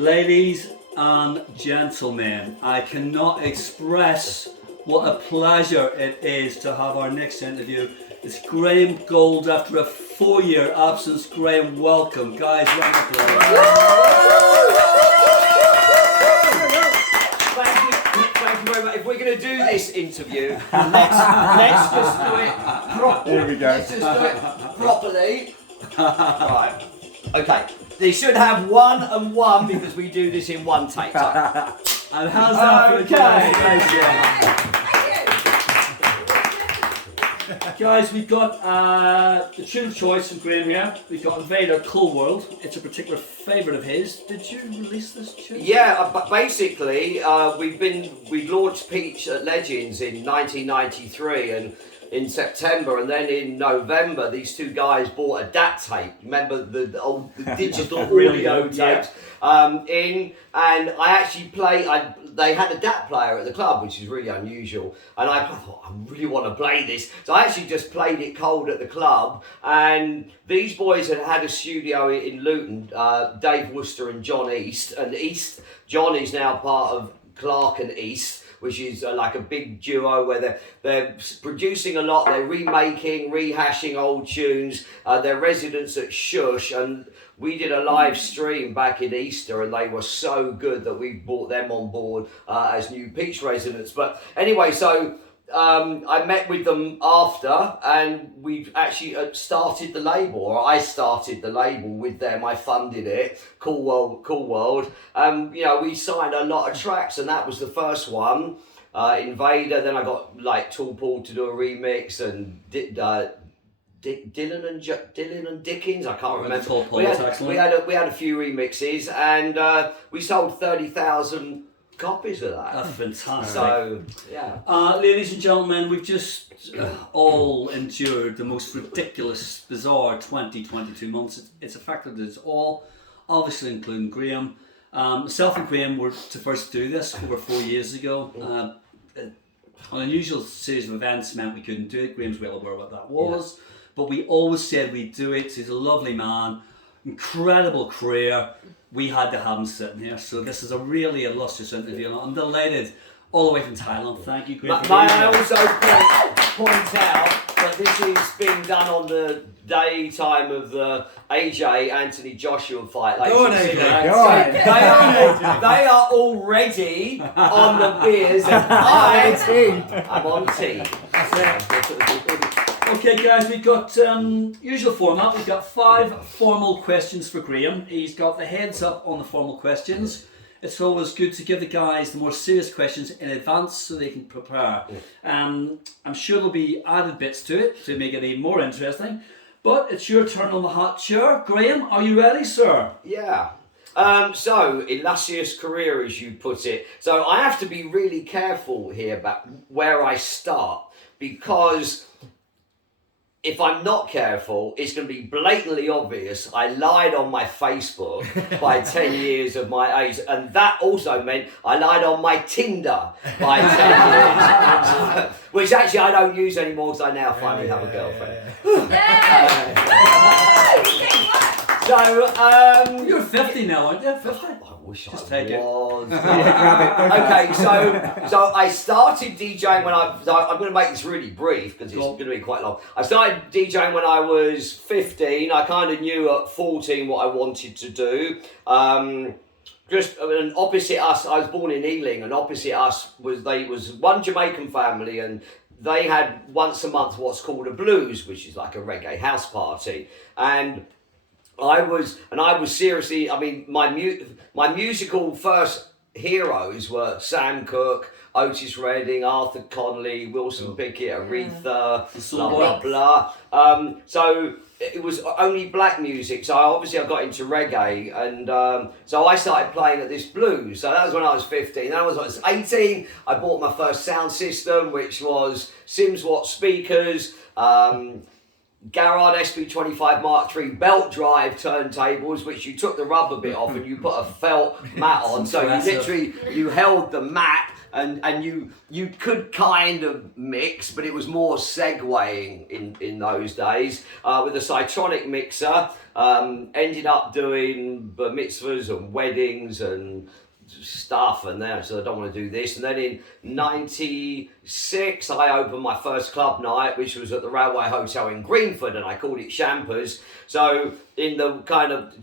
Ladies and gentlemen, I cannot express what a pleasure it is to have our next interview. It's Graham Gold after a 4-year absence. Graham, welcome. Guys, round of applause. Thank you very much. If we're going to do this interview, let's just do it properly. There we go. Let's just do it properly. Right. Okay. They should have 1 and 1 because we do this in one take. So. And how's that for the guys? Guys, we've got the tune of choice from Graham here. We've got Invader Cool World. It's a particular favourite of his. Did you release this tune? Yeah, but basically, we launched Peach at Legends in 1993 and in September, and then in November, these two guys bought a DAT tape. Remember the old digital audio tapes? And I actually they had a DAT player at the club, which is really unusual. And I thought, I really want to play this. So I actually just played it cold at the club. And these boys had a studio in Luton, Dave Worcester and John East. And John is now part of Clark and East, which is like a big duo where they're producing a lot. They're remaking, rehashing old tunes. They're residents at Shush, and we did a live stream back in Easter, and they were so good that we brought them on board as new Peach residents. But anyway, so I met with them after, and we've actually started the label, or I started the label with them. I funded it, Cool World. We signed a lot of tracks, and that was the first one, Invader. Then I got like Tall Paul to do a remix, and Dylan and Dickens. I can't remember. We had a few remixes, and we sold 30,000 copies of that. That's fantastic. So, yeah. Ladies and gentlemen, we've just all endured the most ridiculous, bizarre 2022 months. It's a fact that it's all, obviously including Graham. Myself and Graham were to first do this over 4 years ago. An unusual series of events meant we couldn't do it. Graham's well aware what that was. Yeah. But we always said we'd do it. He's a lovely man, incredible career. We had to have him sitting here. So this is a really illustrious interview. And I'm delighted all the way from Thailand. Thank you, Graham. May I also point out that this is being done on the daytime of the AJ Anthony Joshua fight. Go on, AJ. Go on. They are already on the beers, and I'm on tea. That's it. Okay guys, we've got usual format. We've got 5 formal questions for Graham. He's got the heads up on the formal questions. It's always good to give the guys the more serious questions in advance so they can prepare. I'm sure there'll be added bits to it to make it even more interesting. But it's your turn on the hot chair. Graham, are you ready, sir? Yeah. So, illustrious career, as you put it. So I have to be really careful here about where I start, because if I'm not careful, it's going to be blatantly obvious I lied on my Facebook by 10 years of my age. And that also meant I lied on my Tinder by 10 years. Which actually I don't use anymore because I now finally have a girlfriend. So, you're 50 now, aren't you? 50? I wish Just I take was. it. Okay, so I started DJing when I'm going to make this really brief because it's going to be quite long. I started DJing when I was 15. I kind of knew at 14 what I wanted to do. Opposite us, I was born in Ealing, and opposite us was one Jamaican family, and they had once a month what's called a blues, which is like a reggae house party, and I was seriously, I mean, my musical first heroes were Sam Cooke, Otis Redding, Arthur Conley, Wilson Pickett, Aretha, blah, blah, blah. So it was only black music, so I got into reggae, and so I started playing at this blues. So that was when I was 15. Then I was 18, I bought my first sound system, which was Sims Watt speakers, Garrard SP25 Mark III belt drive turntables, which you took the rubber bit off and you put a felt mat on. So you held the mat and you could kind of mix, but it was more segueing in those days with a Cytronic mixer. Ended up doing bar mitzvahs and weddings and stuff, and then so I don't want to do this. And then in '96 I opened my first club night, which was at the Railway Hotel in Greenford, and I called it Champers. So in the kind of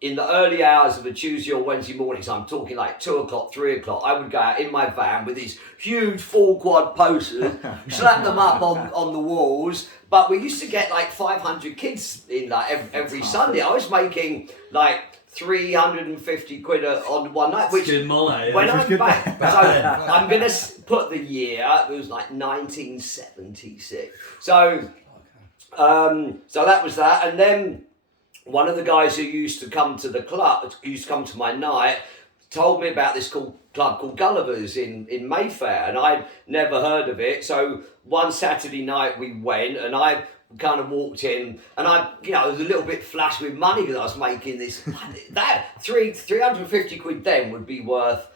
in the early hours of a Tuesday or Wednesday morning, so I'm talking like 2 o'clock, 3 o'clock, I would go out in my van with these huge 4-quad posters, slap them up on the walls. But we used to get like 500 kids in like every Sunday. I was making like 350 quid on one night. Which good money. When I'm back, so I'm going to put the year, it was like 1976. So that was that. And then one of the guys who used to come to the club, used to come to my night, told me about this club called Gulliver's in Mayfair, and I'd never heard of it. So one Saturday night we went, and I kind of walked in, and I was a little bit flush with money because I was making this. That 350 quid then would be worth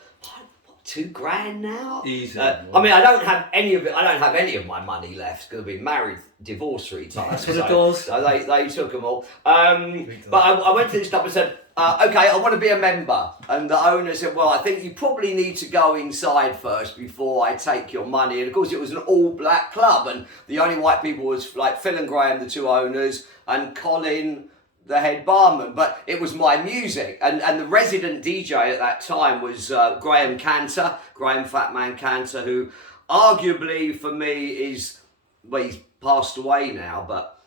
$2,000 now. Easy. I mean, I don't have any of it. I don't have any of my money left because I've been married, divorced 3 times. That's what it does. So they took them all. But I went to this club and said, okay, I want to be a member. And the owner said, well, I think you probably need to go inside first before I take your money. And of course, it was an all-black club, and the only white people was like Phil and Graham, the 2 owners, and Colin, the head barman. But it was my music, and the resident DJ at that time was Graham Fatman Cantor, who arguably for me is, well, he's passed away now, but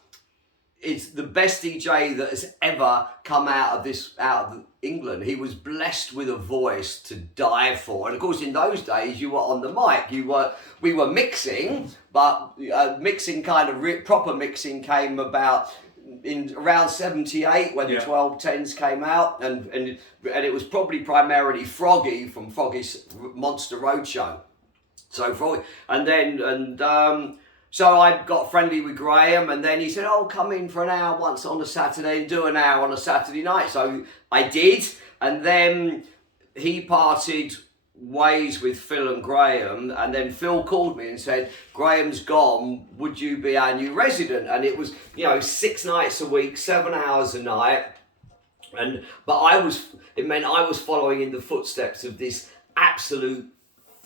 it's the best DJ that has ever come out of England. He was blessed with a voice to die for, and of course in those days you were on the mic. We were mixing, but proper mixing came about in around '78 when the 1210s came out, and it was probably primarily Froggy from Froggy's Monster Roadshow. So Froggy, so I got friendly with Graham, and then he said, oh, come in for an hour once on a Saturday and do an hour on a Saturday night. So I did, and then he parted ways with Phil and Graham, and then Phil called me and said, Graham's gone, would you be our new resident? And it was, 6 nights a week, 7 hours a night. But it meant I was following in the footsteps of this absolute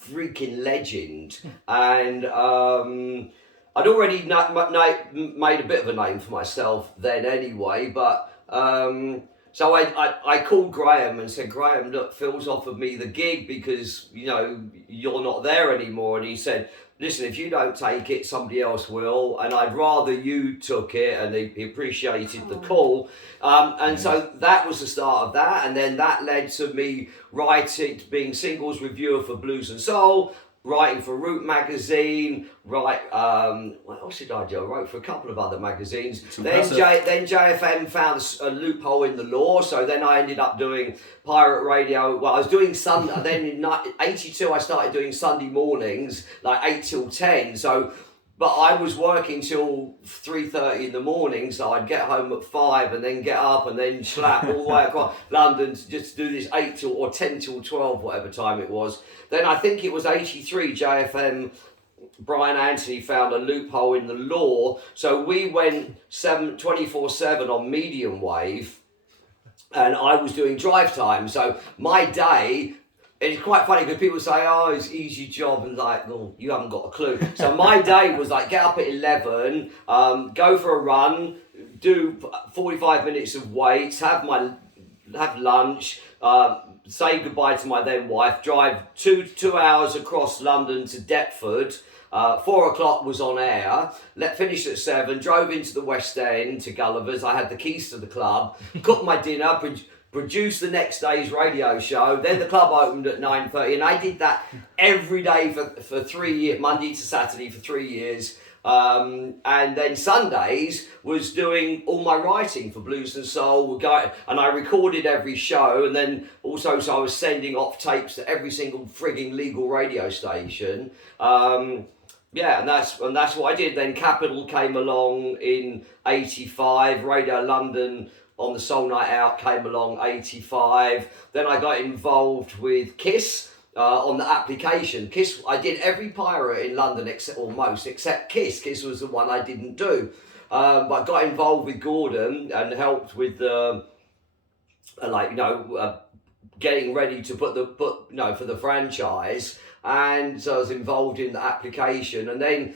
freaking legend. And I'd already made a bit of a name for myself then anyway, but so I called Graham and said, Graham, look, Phil's offered me the gig because, you're not there anymore. And he said, listen, if you don't take it, somebody else will, and I'd rather you took it, and he appreciated the call. So that was the start of that, and then that led to me being singles reviewer for Blues and Soul, writing for Root magazine, what else did I do? I wrote for a couple of other magazines. Then JFM found a loophole in the law, so then I ended up doing pirate radio. Well, I was doing Sunday, then in '82 I started doing Sunday mornings, like 8 till 10, but I was working till 3:30 in the morning, so I'd get home at 5 and then get up and then slap all the way across London to just do this 8 till or 10 till 12, whatever time it was. Then I think it was '83, JFM, Brian Anthony found a loophole in the law, so we went 24/7 on medium wave, and I was doing drive time. So my day, it's quite funny because people say, oh, it's an easy job, and like, oh, you haven't got a clue. So my day was like, get up at 11, go for a run, do 45 minutes of weights, have lunch, say goodbye to my then wife, drive two hours across London to Deptford. 4 o'clock was on air, finished at 7, drove into the West End to Gulliver's. I had the keys to the club, cooked my dinner, produced the next day's radio show. Then the club opened at 9:30, and I did that every day for 3 years, Monday to Saturday for 3 years. And then Sundays was doing all my writing for Blues and Soul, and I recorded every show, and then also so I was sending off tapes to every single frigging legal radio station. And that's what I did. Then Capital came along in '85, Radio London on the Soul Night Out came along '85. Then I got involved with Kiss. on the application. Kiss, I did every pirate in London except Kiss. Kiss was the one I didn't do. But I got involved with Gordon and helped with getting ready to put for the franchise. And so I was involved in the application, and then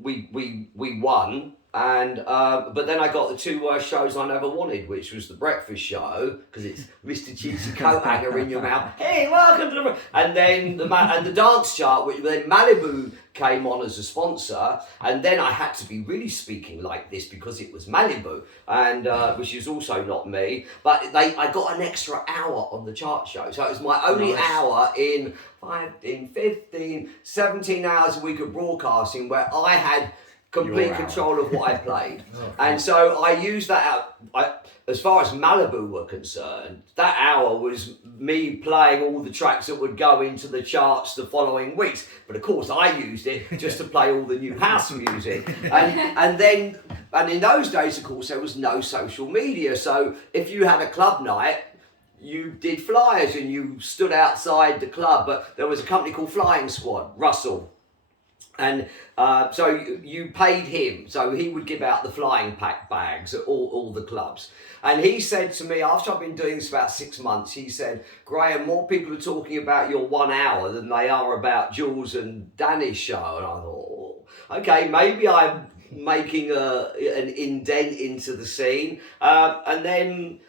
we won. And but then I got the 2 worst shows I never wanted, which was the breakfast show, because it's Mr. Cheesy Coat Hanger in your mouth. Hey, welcome to the... And then the dance chart, which then Malibu came on as a sponsor, and then I had to be really speaking like this because it was Malibu, and which is also not me. But I got an extra hour on the chart show, so it was my only hour in 15, 17 hours a week of broadcasting where I had complete control of what I played. And so I used that out. As far as Malibu were concerned, that hour was me playing all the tracks that would go into the charts the following weeks. But of course I used it just to play all the new house music. And in those days, of course, there was no social media. So if you had a club night, you did flyers and you stood outside the club. But there was a company called Flying Squad, Russell. And so you paid him, so he would give out the flying pack bags at all the clubs. And he said to me, after I've been doing this about 6 months, he said, Graham, more people are talking about your 1 hour than they are about Jules and Danny's show. And I thought, okay, maybe I'm making an indent into the scene. And then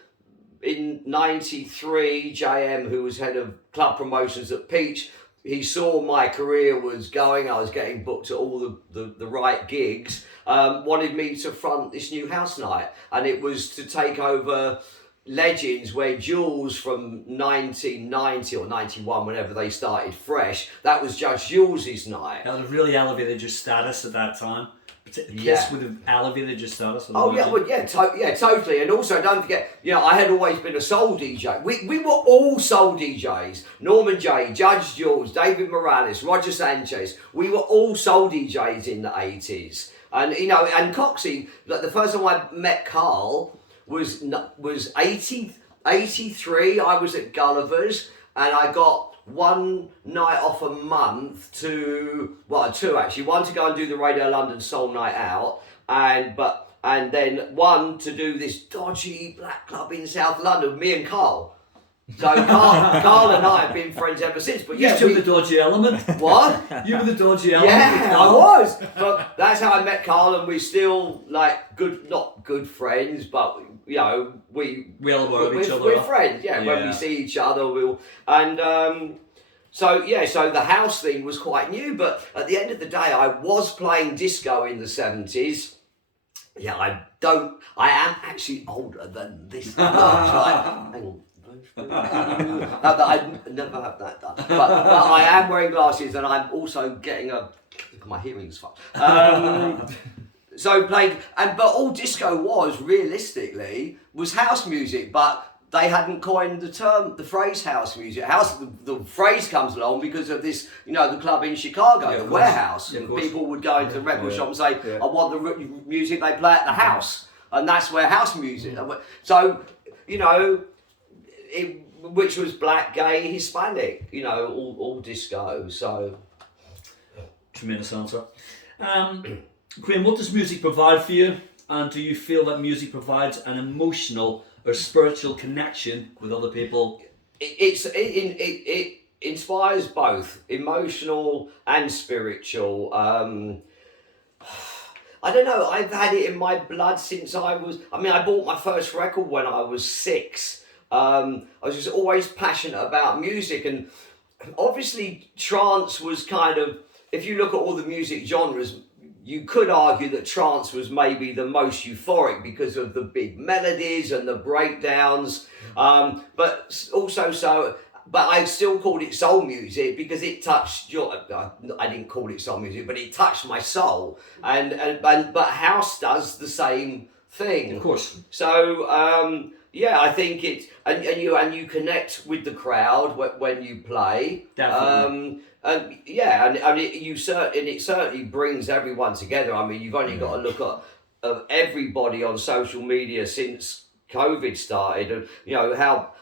in '93, JM, who was head of club promotions at Peach, he saw my career was going, I was getting booked at all the right gigs, wanted me to front this new house night. And it was to take over Legends, where Jules from 1990 or 91, whenever they started fresh, that was Judge Jules' night. That really elevated your status at that time. Kiss would have elevated your status. Totally. And also, don't forget, I had always been a soul DJ. We were all soul DJs. Norman J, Judge Jules, David Morales, Roger Sanchez. We were all soul DJs in the 80s. And, and Coxie, like the first time I met Carl was 83. I was at Gulliver's, and I got 1 night off a month two actually. One to go and do the Radio London Soul Night Out, and then one to do this dodgy black club in South London with me and Carl. So Carl and I have been friends ever since. But you were the dodgy element. What? You were the dodgy element. Yeah, I was. But that's how I met Carl, and we're still like not good friends, but we all aware of each other. We're friends, when we see each other, so the house thing was quite new, but at the end of the day, I was playing disco in the 70s. Yeah, I am actually older than this. Hang on. I never have that done. But I am wearing glasses, and I'm also getting my hearing's fucked. So played, but all disco was realistically was house music, but they hadn't coined the phrase house music. The phrase comes along because of this, the club in Chicago, the Warehouse, and people would go into the record shop and say, I want the music they play at the house, and that's where house music. So, which was black, gay, Hispanic, all disco. So tremendous answer. Graham, what does music provide for you? And do you feel that music provides an emotional or spiritual connection with other people? It inspires both emotional and spiritual. I don't know. I've had it in my blood since I bought my first record when I was 6. I was just always passionate about music, and obviously trance was kind of, if you look at all the music genres, you could argue that trance was maybe the most euphoric because of the big melodies and the breakdowns, but I still called it soul music because it touched I didn't call it soul music, but it touched my soul, but house does the same thing. Of course. So I think it's and you connect with the crowd when you play. Definitely. It certainly brings everyone together. I mean, you've only got to look at everybody on social media since COVID started, and how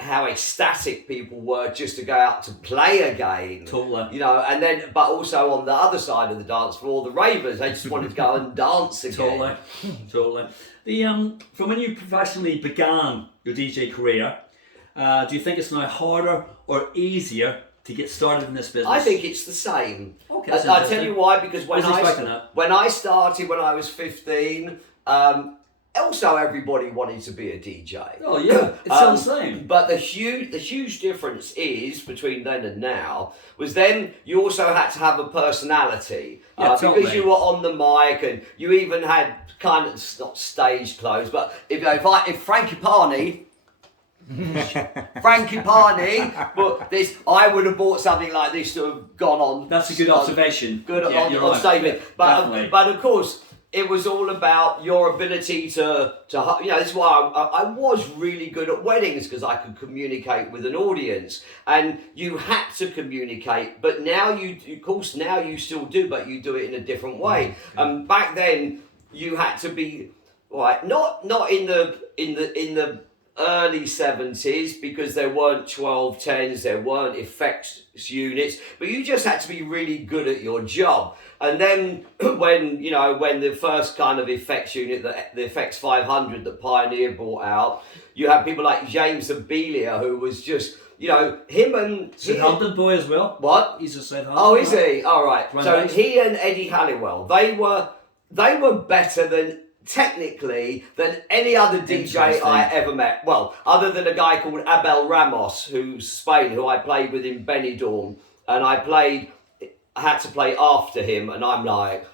how ecstatic people were just to go out to play again. Totally. You know, and then, but also on the other side of the dance floor, the ravers, they just wanted to go and dance again. Totally. The from when you professionally began your DJ career, do you think it's now harder or easier to get started in this business? I think it's the same. Okay, I'll tell you why, because when I started when I was 15, also everybody wanted to be a DJ. Oh yeah, it's still the same. But the huge difference is between then and now was then you also had to have a personality because you were on the mic and you even had kind of not stage clothes, but if Frankie Parney. But this, I would have bought something like this to have gone on. That's a good observation. On stage. But of course, it was all about your ability to you know. That's why I was really good at weddings, because I could communicate with an audience, and you had to communicate. But now now you still do, but you do it in a different way. Back then, you had to be not in the early 70s, because there weren't 1210s, there weren't effects units, but you just had to be really good at your job. And then when the first kind of effects unit, the Effects 500 that Pioneer brought out, you had people like James Abelia, who was just, him and... St Hampton boy as well. What? He's a St Hampton. Oh, is he? All right. So nice. He and Eddie Halliwell, they were better technically than any other DJ I ever met. Well, other than a guy called Abel Ramos, who's Spain, who I played with in Benidorm, and I had to play after him, and I'm like,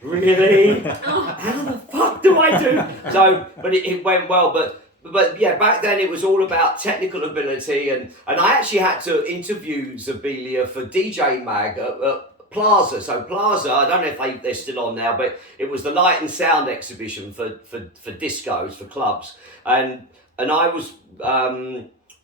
really? How the fuck do I do? So, but it went well, but yeah, back then it was all about technical ability, and I actually had to interview Zabelia for DJ Mag at Plaza. So Plaza, I don't know if they're still on now, but it was the light and sound exhibition for discos, for clubs, and I was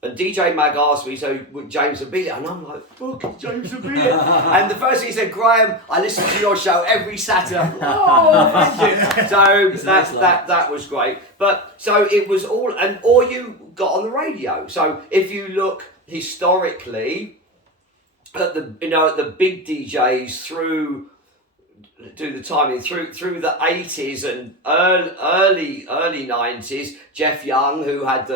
and DJ Mag asked me, so James Abelia, and I'm like, fuck James Abelia. And the first thing he said, Graham, I listen to your show every Saturday. Oh, thank you. So that was great. But so it was all, or you got on the radio. So if you look historically at the big DJs through the timing through the 80s and early 90s, Jeff Young, who had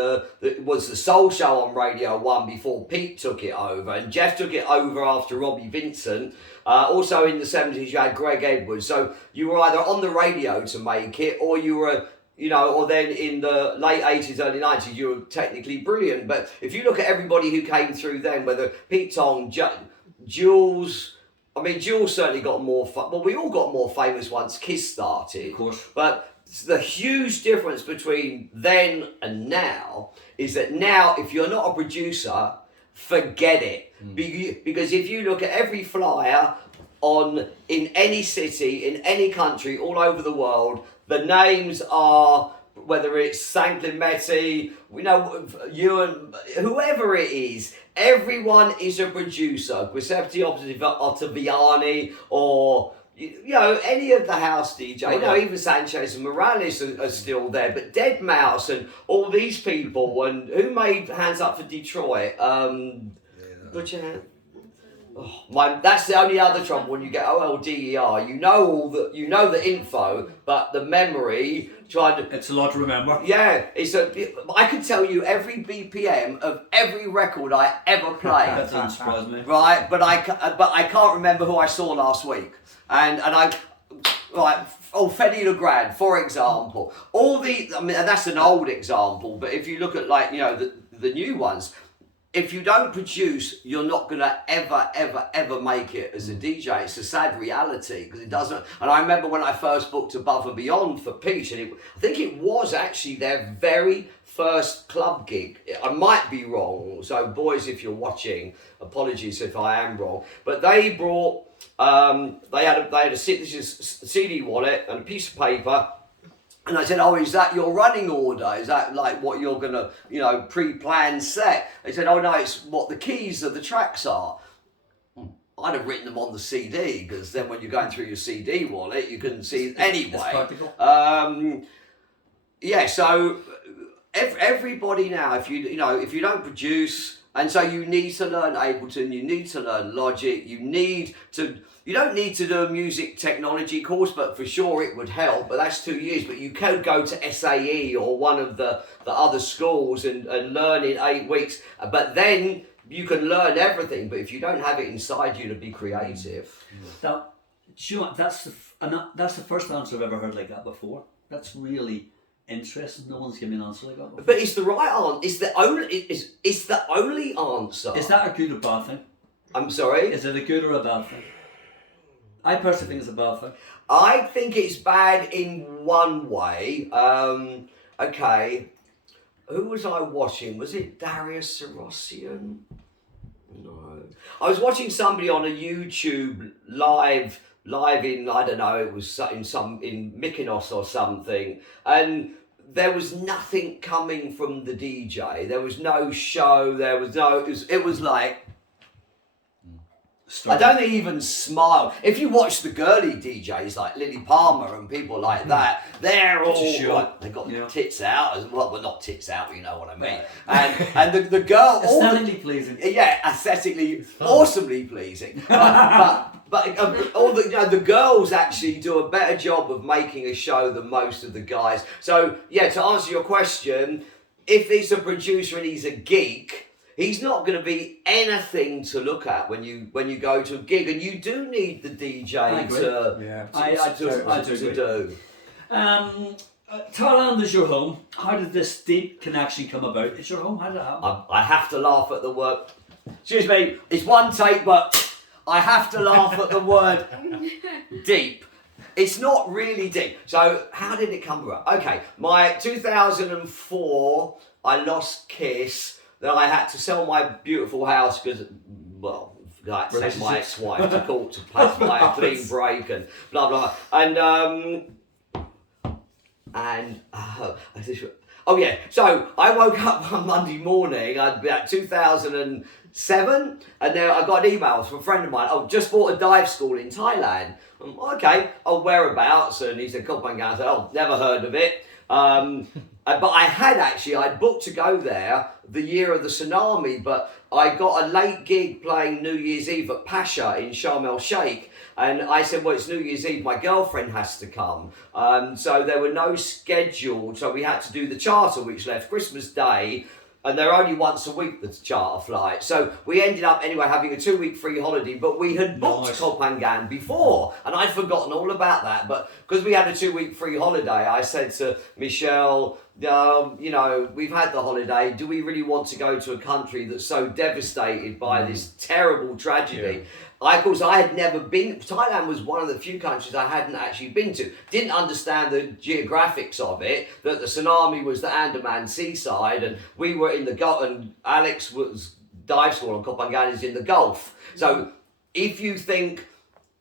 was the Soul Show on Radio 1 before Pete took it over, and Jeff took it over after Robbie Vincent. Also in the 70s you had Greg Edwards, so you were either on the radio to make it, or you were or then in the late 80s, early 90s, you were technically brilliant. But if you look at everybody who came through then, whether Pete Tong, Jules, Jules certainly got more well, we all got more famous once Kiss started. Of course. But the huge difference between then and now is that now, if you're not a producer, forget it. Because if you look at every flyer in any city, in any country, all over the world, the names are, whether it's San Clemente, Ewan, whoever it is, everyone is a producer. Giuseppe Ottaviani, or any of the house DJ. Even Sanchez and Morales are still there, but Dead Mouse and all these people, and who made Hands Up for Detroit? Put your hand. Oh, that's the only other trouble when you get OLDER. You know the info, but the memory it's a lot to remember. Yeah, I could tell you every BPM of every record I ever played. That doesn't surprise me. Right, but I can't remember who I saw last week, and Feddy Legrand, for example. And that's an old example, but if you look at the new ones. If you don't produce, you're not going to ever make it as a DJ. It's a sad reality, because it doesn't. And I remember when I first booked Above and Beyond for Peach, and I think it was actually their very first club gig. I might be wrong, so boys, if you're watching, apologies if I am wrong. But they brought, they had a CD wallet and a piece of paper. And I said, is that your running order? Is that like what you're going to, pre-planned set? They said, no, it's what the keys of the tracks are. I'd have written them on the CD, because then when you're going through your CD wallet, you can see it anyway. That's practical. So everybody now, if you don't produce, and so you need to learn Ableton, you need to learn Logic, you don't need to do a music technology course, but for sure it would help, but that's 2 years. But you could go to SAE or one of the other schools and learn in 8 weeks. But then you can learn everything, but if you don't have it inside you to be creative. Now, do you know what, that's the first answer I've ever heard like that before. That's really interesting. No one's given me an answer like that before. But it's the right answer. It's the only answer. Is that a good or bad thing? I'm sorry? Is it a good or a bad thing? I personally think it's a bad thing. I think it's bad in one way. Okay. Who was I watching? Was it Darius Sarosian? No. I was watching somebody on a YouTube live in, I don't know, it was in Mykonos or something, and there was nothing coming from the DJ. There was no show. It was like, I don't think even smile. If you watch the girly DJs like Lily Palmer and people like that, they're all they've got tits out as well. Well, not tits out, you know what I mean. And the girl aesthetically pleasing. Yeah, aesthetically awesomely pleasing. But all the girls actually do a better job of making a show than most of the guys. So yeah, to answer your question, if he's a producer and he's a geek, he's not going to be anything to look at when you go to a gig, and you do need the DJ to do. Thailand is your home. How did this deep connection come about? It's your home. How did it happen? I have to laugh at the word. Excuse me, it's one take, but I have to laugh at the word deep. It's not really deep. So how did it come about? Okay, my 2004, I lost Kiss. Then I had to sell my beautiful house because, well, I had to take my ex-wife to court to pass my clean break and blah blah. Oh yeah. So I woke up one Monday morning. I'd be at 2007, and then I got an email from a friend of mine. Oh, just bought a dive school in Thailand. Okay. Oh, whereabouts? And he said Koh I said, oh, never heard of it. But I'd booked to go there the year of the tsunami, but I got a late gig playing New Year's Eve at Pasha in Sharm el Sheikh. And I said, well, it's New Year's Eve, my girlfriend has to come. So there were no scheduled, so we had to do the charter, which left Christmas Day, and they're only once a week, the charter flight. So we ended up anyway having a 2-week free holiday, but we had booked Koh Phangan before, and I'd forgotten all about that. But because we had a 2-week free holiday, I said to Michelle, we've had the holiday. Do we really want to go to a country that's so devastated by this terrible tragedy? Yeah. Of course, I had never been. Thailand was one of the few countries I hadn't actually been to. Didn't understand the geographics of it, that the tsunami was the Andaman seaside, and we were in the Gulf, and Alex was dive school on Koh Phangan is in the Gulf. So if you think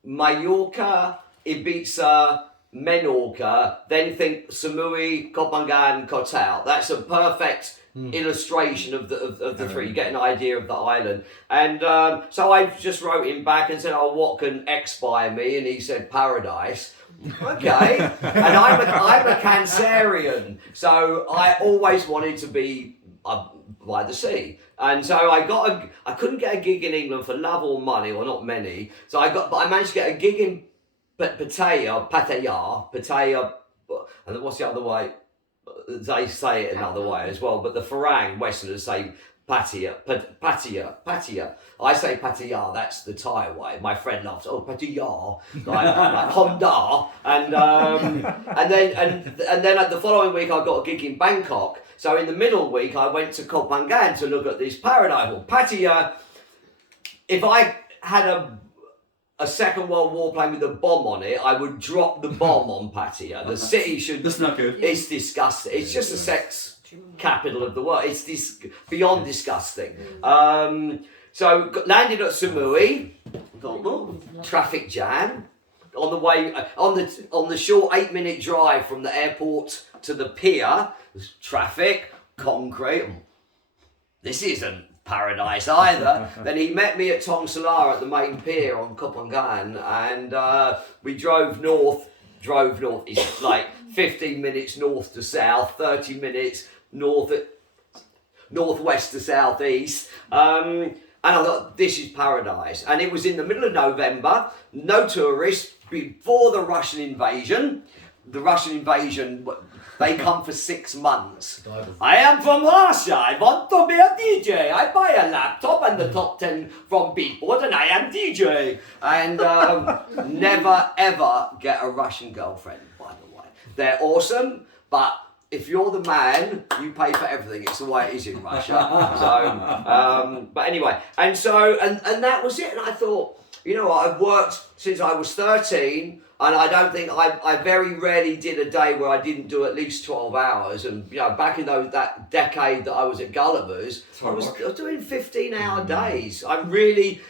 Mallorca, Ibiza, Menorca, then think Samui, Koh Phangan, Koh Tao. That's a perfect illustration of the three. You get an idea of the island. And so I just wrote him back and said, oh, what can X buy me? And he said, paradise. Okay. And I'm a Cancerian, so I always wanted to be by the sea. And so I couldn't get a gig in England for love or money, or not many. So I managed to get a gig in Pattaya, and what's the other way? They say it another way as well, but the Farang Westerners say Pattaya. I say Pattaya, that's the Thai way. My friend laughs, oh, Pattaya, like Honda. And then the following week I got a gig in Bangkok. So in the middle week I went to Koh Phangan to look at this paradise. Well, Pattaya, if I had a Second World War plane with a bomb on it, I would drop the bomb on Pattaya. The city should... That's not good. It's disgusting. It's just a sex capital of the world. It's beyond disgusting. So landed at Samui, traffic jam. On the way, on the short 8-minute drive from the airport to the pier, there's traffic, concrete. This isn't paradise either. Then he met me at Tong Salar at the main pier on Koh Phangan, and we drove north. It's like 15 minutes north to south, 30 minutes northwest to southeast. And I thought, this is paradise. And it was in the middle of November, no tourists, before the Russian invasion. The Russian invasion, they come for 6 months. I am from Russia. I want to be a DJ. I buy a laptop and the top 10 from Beatport and I am DJ. And never ever get a Russian girlfriend, by the way. They're awesome, but if you're the man, you pay for everything. It's the way it is in Russia. So, but anyway, and that was it. And I thought, you know, I've worked since I was 13. And I don't think I very rarely did a day where I didn't do at least 12 hours. And you know, back in that decade that I was at Gulliver's, I was doing 15-hour days. I really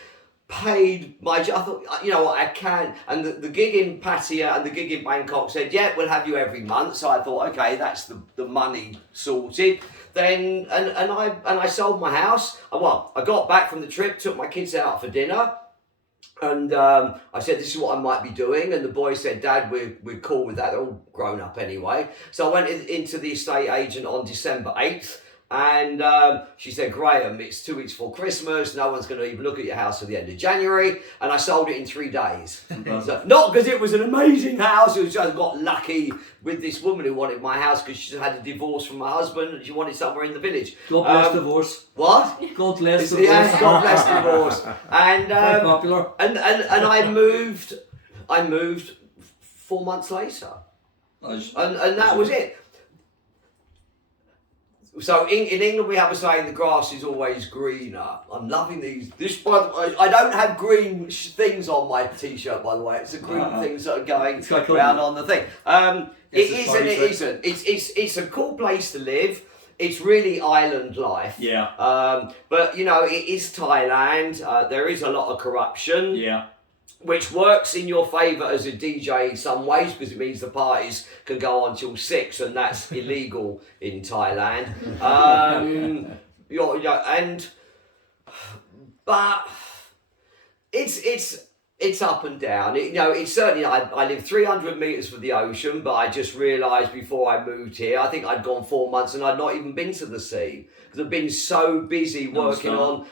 paid my. I thought, you know what, I can. And the gig in Pattaya and the gig in Bangkok said, yeah, we'll have you every month. So I thought, okay, that's the money sorted. Then and I sold my house. Well, I got back from the trip, took my kids out for dinner. And I said, this is what I might be doing. And the boys said, Dad, we're cool with that. They're all grown up anyway. So I went into the estate agent on December 8th. And she said, Graham, it's 2 weeks before Christmas. No one's going to even look at your house till the end of January. And I sold it in 3 days. So, not because it was an amazing house. It was just I got lucky with this woman who wanted my house because she had a divorce from my husband and she wanted somewhere in the village. God bless divorce. What? God bless divorce. Yeah, God bless divorce. And very popular. And I moved 4 months later. And that was it. So in England we have a saying, the grass is always greener. I'm loving these. I don't have green things on my t-shirt, by the way. It's the green things that are going around on the thing. It is and it isn't. It's a cool place to live. It's really island life. Yeah. But you know, it is Thailand. There is a lot of corruption. Yeah. Which works in your favour as a DJ in some ways because it means the parties can go on till 6 and that's illegal in Thailand. But it's up and down. It's certainly, I live 300 metres from the ocean, but I just realised before I moved here, I think I'd gone 4 months and I'd not even been to the sea. Because I've been so busy working on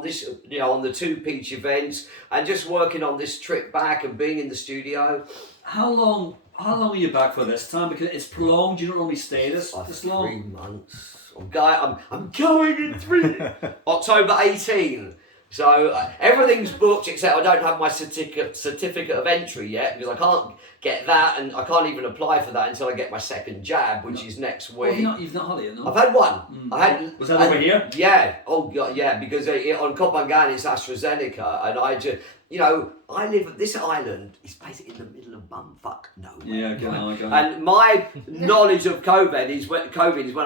this, you know, on the 2 Peach events and just working on this trip back and being in the studio. How long are you back for this time? Because it's prolonged. You don't normally stay this long. 3 months. I'm going in 3 October 18. So everything's booked except I don't have my certificate of entry yet because I can't get that and I can't even apply for that until I get my second jab, which is next week. You've not had it, no? I've had one. Was that over here? Yeah. Oh God, yeah. Because on Koh Phangan it's AstraZeneca, and I just, you know, I live. This island is basically in the middle of bumfuck nowhere. Yeah, go on. And my knowledge of COVID is when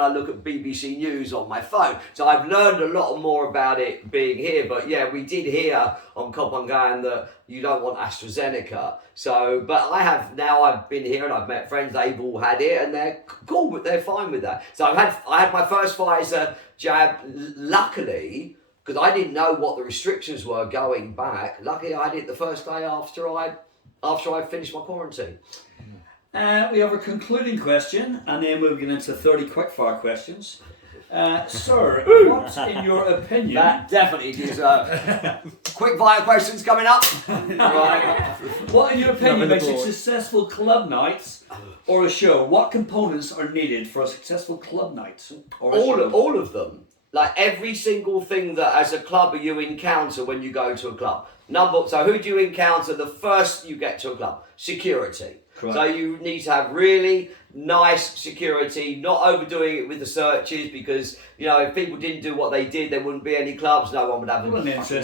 I look at BBC News on my phone. So I've learned a lot more about it being here. But yeah, we did hear on Koh Phangan that you don't want AstraZeneca. So, but I've been here and I've met friends. They've all had it and they're cool, but they're fine with that. So I had my first Pfizer jab. Luckily, because I didn't know what the restrictions were going back. Luckily, I did it the first day after I finished my quarantine. We have a concluding question, and then we'll get into 30 quickfire questions. Sir, what, in your opinion... That definitely is quickfire questions coming up. Right. What, in your opinion, makes a successful club night or a show? What components are needed for a successful club night or a show? All of them. Like every single thing that as a clubber you encounter when you go to a club. So who do you encounter the first you get to a club? Security. Correct. So you need to have really nice security, not overdoing it with the searches because, you know, if people didn't do what they did, there wouldn't be any clubs, no one would have a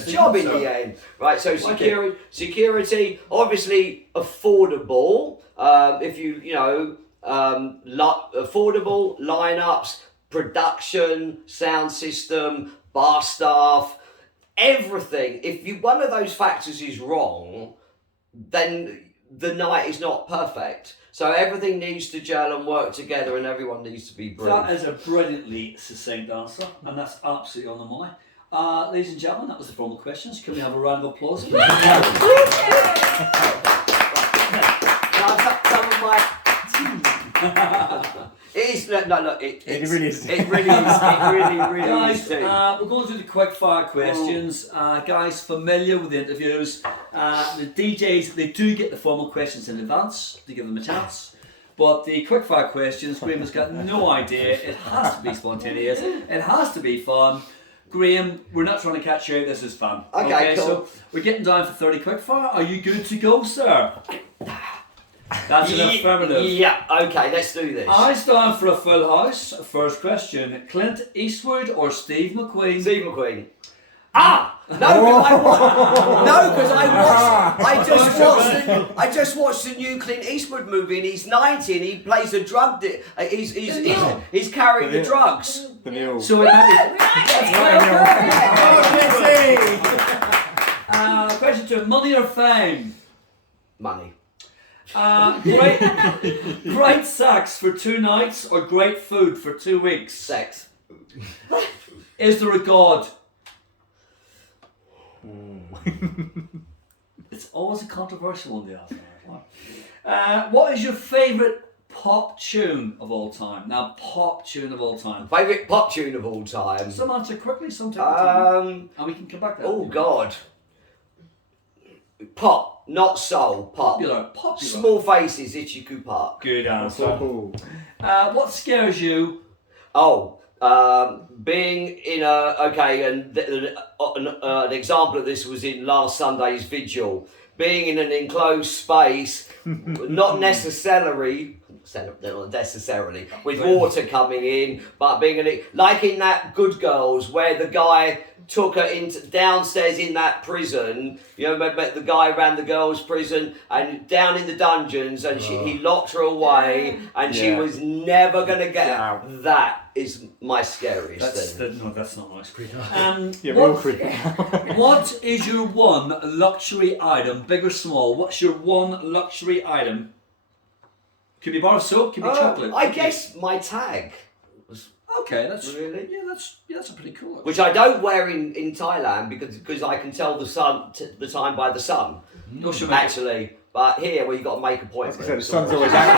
job in the end. Right, so security, obviously affordable, affordable lineups, production, sound system, bar staff, everything. If one of those factors is wrong, then the night is not perfect. So everything needs to gel and work together and everyone needs to be brilliant. That is a brilliantly succinct answer and that's absolutely on the money. Ladies and gentlemen, that was the formal questions. Can we have a round of applause? Some of my It is. No, look. It really is. It really is. It really Guys, is too. we're going to do the quick fire questions. Guys, familiar with the interviews. The DJs, they do get the formal questions in advance to give them a chance. But the quick fire questions, Graham has got no idea. It has to be spontaneous. It has to be fun. Graham, we're not trying to catch you out. This is fun. Okay, cool. So we're getting down for 30 quick fire. Are you good to go, sir? That's an affirmative. Yeah. Okay. Let's do this. Eyes down for a full house. First question: Clint Eastwood or Steve McQueen? Steve McQueen. No, because I just watched the new Clint Eastwood movie, and he's 90 and he plays a drug. He's carrying the drugs. The Neil. So it might be. Question 2: Money or fame? Money. Great sex for 2 nights or great food for 2 weeks? Sex. Is there a God? It's always a controversial one, the answer. What is your favourite pop tune of all time? Now, pop tune of all time. Favourite pop tune of all time? Some answer quickly, some take time. And we can come back to that. Oh God. Pop, not soul. Pop. Popular. Small Faces, Ichiku Park. Good answer. Cool. What scares you? Being in an example of this was in last Sunday's vigil. Being in an enclosed space, not necessarily with water coming in, but being like in that Good Girls where the guy took her into downstairs in that prison. You know, met the guy ran the girls' prison and down in the dungeons, and he locked her away, and she was never gonna get out. That is my scariest thing. No, that's not nice. What is your one luxury item, big or small? What's your one luxury item? Could be bar of soap, could be chocolate. I guess my tag. Okay, that's really that's a pretty cool one. Which I don't wear in Thailand because I can tell the time by the sun. Actually, but here where you got to make appointments. The sun's always out of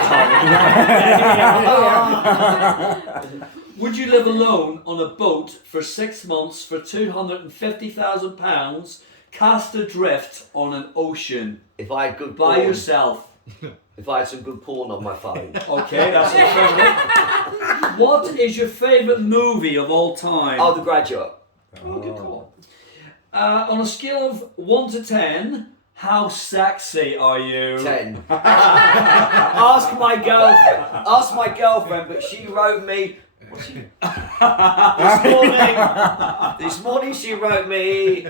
time. Would you live alone on a boat for 6 months for £250,000, cast adrift on an ocean? If I had good by porn. yourself. If I had some good porn on my phone. Okay, that's a favorite. What is your favourite movie of all time? Oh, The Graduate. Oh, good call. On a scale of 1 to 10, how sexy are you? 10. Ask my girlfriend, but she wrote me. This morning she wrote me.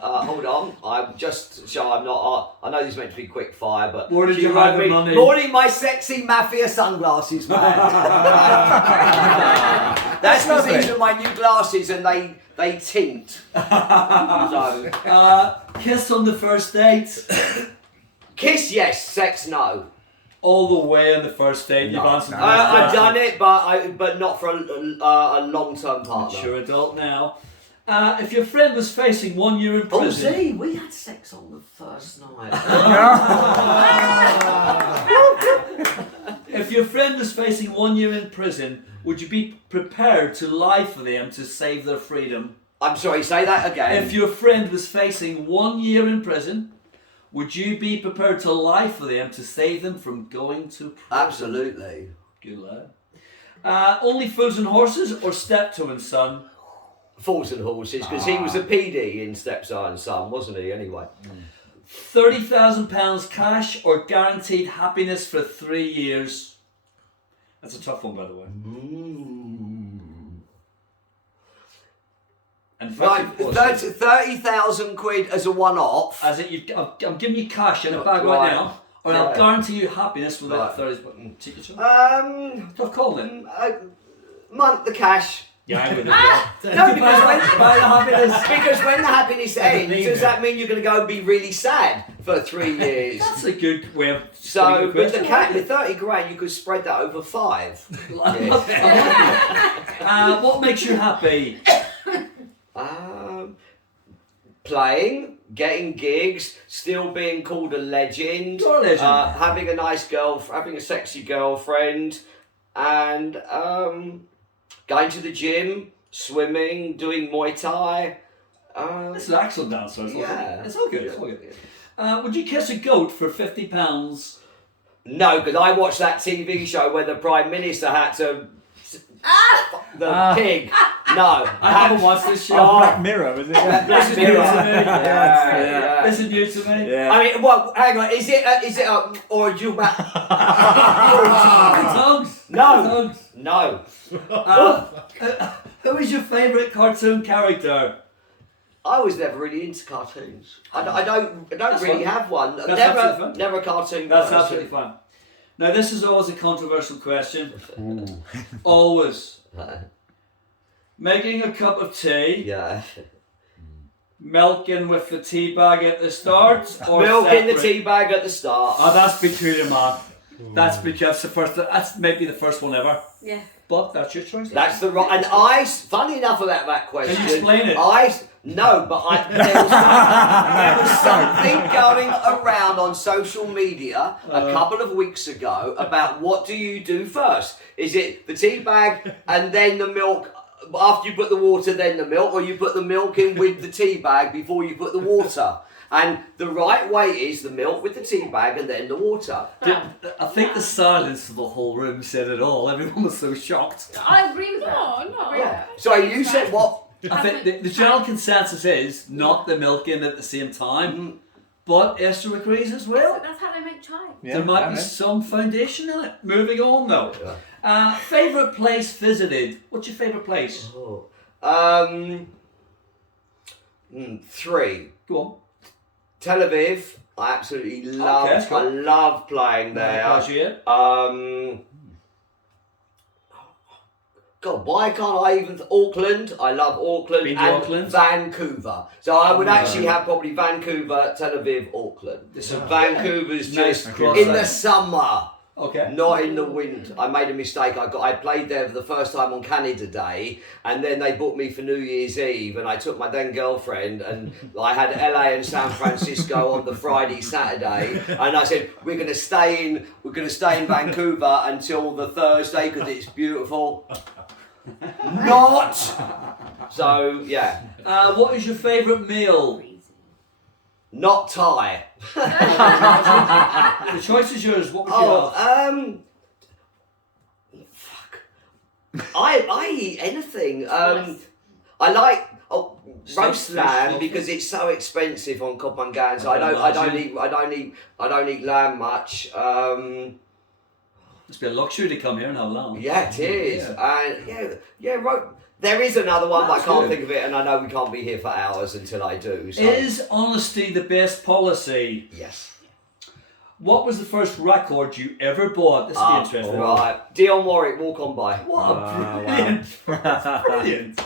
Hold on, I'm just sure I'm not. I know this is meant to be quick fire, but where did she you wrote hide the me. money? Morning, my sexy mafia sunglasses, man. That's because these are my new glasses, and they tint. So, kiss on the first date. Kiss, yes. Sex, no. All the way on the first date, you've answered. I've done it, but not for a long-term partner. You're adult now. If your friend was facing 1 year in prison... Oh, see, we had sex on the first night. If your friend was facing 1 year in prison, would you be prepared to lie for them to save their freedom? I'm sorry, say that again. If your friend was facing 1 year in prison, would you be prepared to lie for them to save them from going to prison? Absolutely. Good lad. Only Fools and Horses or Steptoe and Son? Fools and Horses, because he was a PD in Steptoe and Son, wasn't he, anyway? £30,000 cash or guaranteed happiness for 3 years? That's a tough one, by the way. And Right, 30,000 quid as a one-off. As it, I'm giving you cash in a bag right now, or I'll guarantee you happiness with that 30. Take your choice. Tough call then. Month the cash. Yeah, I'm with it. No, because when the happiness ends, does that mean you're going to go and be really sad for 3 years? That's a good way of. So, with the 30 grand, you could spread that over 5. What makes you happy? Playing, getting gigs, still being called a legend, You're a legend. having a nice having a sexy girlfriend, and going to the gym, swimming, doing Muay Thai. This is an excellent answer. Yeah. It's all good. It's all good. Would you kiss a goat for £50? No, because I watched that TV show where the Prime Minister had to the pig. No, I haven't watched this show. Black Mirror, was it? This is new to me. Yeah. This is new to me. Yeah. I mean, well, hang on. Is it or you? Tongues. No, no. Who is your favourite cartoon character? I was never really into cartoons. I don't That's really fine. have one. That's absolutely fine. Never a cartoon. That's person. absolutely fine. Now, this is always a controversial question. Always. Making a cup of tea, Yeah. milking with the tea bag at the start, or Milk in the separate? tea bag at the start. Oh, that's peculiar, man. That's because that's maybe the first one ever. Yeah. But that's your choice. That's the right. And funny enough about that question. Can you explain it? No, but there was something going around on social media a couple of weeks ago about what do you do first? Is it the tea bag and then the milk? After you put the water, then the milk, or you put the milk in with the tea bag before you put the water? And the right way is the milk with the tea bag and then the water. I think the silence of the whole room said it all. Everyone was so shocked. I agree with that. No. Yeah. So you said what? I think the general consensus is not the milking at the same time, but Esther agrees as well. That's how they make chai. There might be some foundation in it. Moving on though. Favourite place visited? What's your favourite place? Three. Go on. Tel Aviv. I absolutely love. Okay, that's cool. I love playing there. God, why can't I even Auckland? I love Auckland Been to and Auckland? Vancouver. So I would actually have probably Vancouver, Tel Aviv, Auckland. So Vancouver's Nice just cross in the there. summer. Okay. Not in the wind. I made a mistake. I played there for the first time on Canada Day, and then they booked me for New Year's Eve, and I took my then girlfriend, and I had LA and San Francisco on the Friday, Saturday, and I said we're gonna stay in Vancouver until the Thursday because it's beautiful. Not. So yeah, What is your favourite meal? not Thai. The choice is yours. What would you have? Fuck. I eat anything. I like roast lamb because it's so expensive on Kopangan. So I don't eat lamb much. Must be a luxury to come here and have lamb. Yeah, it is. And there is another one, but I That's can't good. think of it, and I know we can't be here for hours until I do. So. Is honesty the best policy? Yes. What was the first record you ever bought? This would be interesting. Right. Dion Warwick, Walk On By. What a brilliant. Brilliant.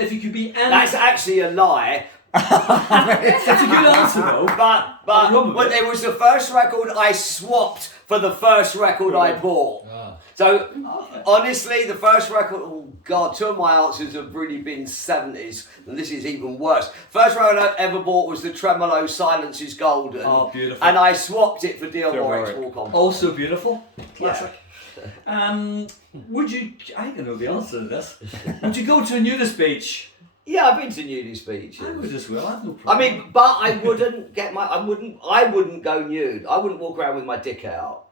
If you could be any... That's actually a lie. That's a good answer though. But it was the first record I swapped for the first record I bought. So, honestly, the first record, oh God, two of my answers have really been 70s, and this is even worse. First record I ever bought was the Tremolo Silence is Golden. Oh, beautiful. And I swapped it for Dion Warwick's Walk On By. Also beautiful. Classic. Yeah. Would you... I think I know the answer to this. Would you go to a nudist beach? Yeah, I've been to nudist beaches. I would as well. I have no I problem. mean, but I wouldn't go nude. I wouldn't walk around with my dick out.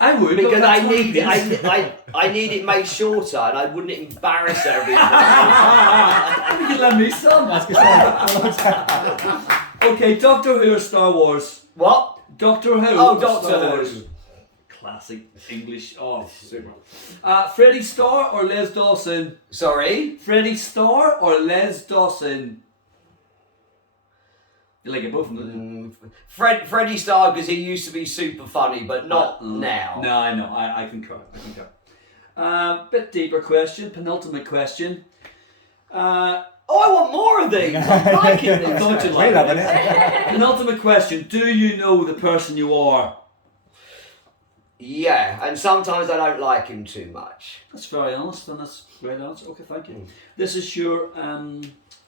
I would. Because but I that's need what I need it made shorter, and I wouldn't embarrass everybody. You can lend me some. Okay, Doctor Who or Star Wars? What? Doctor Who. Oh, or Doctor Star Who. Wars? Classic English. Oh, super. Freddie Starr or Les Dawson? Sorry? Freddie Starr or Les Dawson? You like it both of them? Freddie Starr, because he used to be super funny, but not now. No, I know. I concur. Bit deeper question. Penultimate question. I want more of these. I'm liking I this. thought you'd We're like loving it. it. Penultimate question. Do you know the person you are? Yeah, and sometimes I don't like him too much. That's very honest, and that's a great answer. Okay, thank you. This is your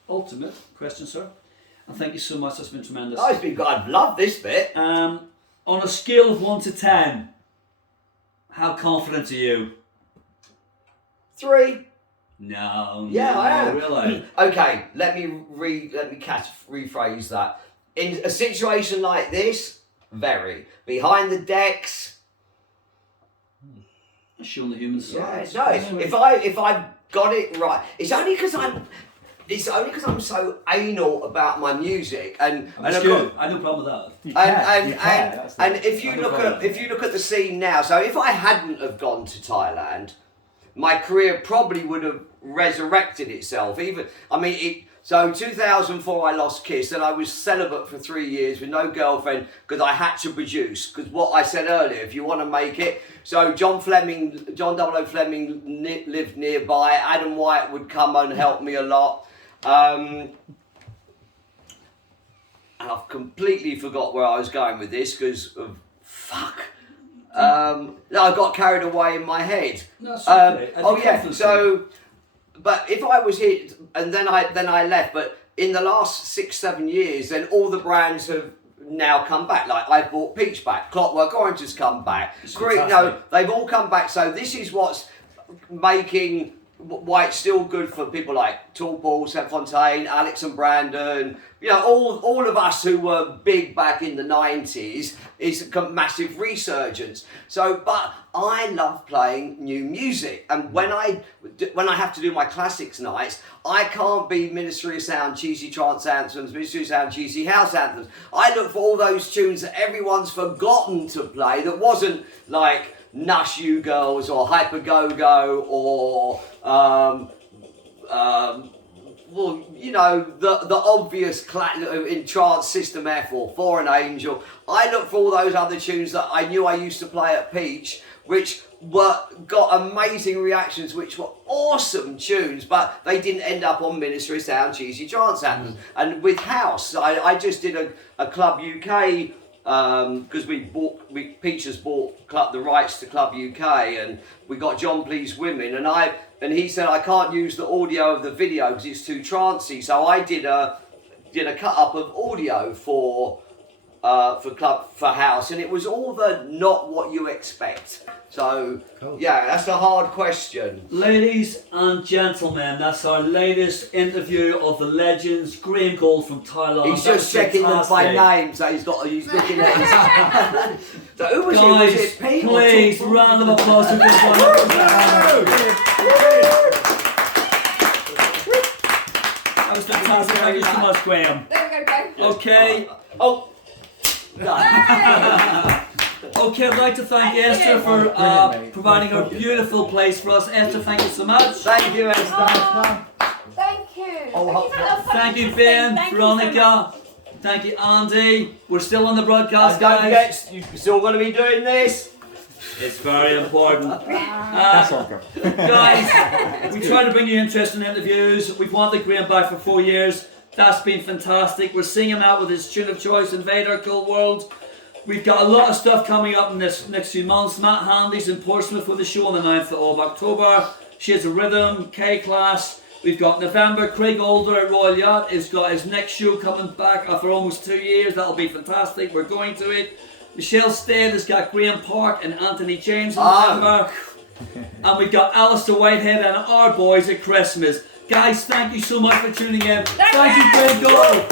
ultimate question, sir. And thank you so much. That's been tremendous. Oh, it's been good. I've loved this bit. On a scale of 1 to 10, how confident are you? 3. No. Yeah, no, I am. Really? Okay, let me rephrase that. In a situation like this, very. Behind the decks, Showing the human side. no. If I got it right, it's only because I'm so anal about my music and That's I've good. got, I have no problem with that. You can. and if you look at the scene now, so if I hadn't have gone to Thailand, my career probably would have resurrected itself. So 2004 I lost Kiss and I was celibate for 3 years with no girlfriend because I had to produce. Because what I said earlier, if you want to make it. So John 00 Fleming lived nearby. Adam White would come and help me a lot. And I've completely forgot where I was going with this because of fuck. I got carried away in my head. That's okay. But if I was here and then I left, but in the last 6-7 years, then all the brands have now come back. Like I bought Peach back, Clockwork Orange has come back. They've all come back. So this is what's making why it's still good for people like Tall Paul, Seth Fontaine, Alex and Brandon. You know, all of us who were big back in the 90s is a massive resurgence. So, but I love playing new music, and when I have to do my classics nights, I can't be Ministry of Sound, cheesy trance anthems, Ministry of Sound, cheesy house anthems. I look for all those tunes that everyone's forgotten to play that wasn't like Nush You Girls or Hyper Go Go or well, you know, the obvious in trance System F or For an Angel. I look for all those other tunes that I knew I used to play at Peach, which got amazing reactions, which were awesome tunes, but they didn't end up on Ministry of Sound, cheesy trance anthems. And with house, I just did a Club UK. Because Peach has bought the rights to Club UK, and we got John Please Women, and he said I can't use the audio of the video because it's too trancey, so I did a cut up of audio for house, and it was all not what you expect. So cool. Yeah, that's a hard question. Ladies and gentlemen, that's our latest interview of the legends. Graham Gold from Thailand. He's just checking them by name, so he's looking at his. So who was Guys, it? Was it Pete? Please, round of applause for this one. That was fantastic. Thank you so much, Graham. There we go. Okay. Done. Okay, I'd like to thank Esther for providing a beautiful place for us. Esther, thank you so much. Thank you, Esther. Thank you. Thank you, Ben, Veronica. Thank you, Andy. We're still on the broadcast, Don't guys. forget, you're still going to be doing this. It's very important. That's okay. Guys, we try to bring you interesting interviews. We've wanted Graham back for 4 years. That's been fantastic. We're seeing him out with his tune of choice, Invade Our Cool World. We've got a lot of stuff coming up in this next few months. Matt Handy's in Portsmouth with a show on the 9th of October. She has a Rhythm, K-Class. We've got November. Craig Older at Royal Yacht has got his next show coming back after almost 2 years. That'll be fantastic. We're going to it. Michelle Stead has got Graham Park and Anthony James in November. And we've got Alistair Whitehead and our boys at Christmas. Guys, thank you so much for tuning in. Thank you, Craig Gold.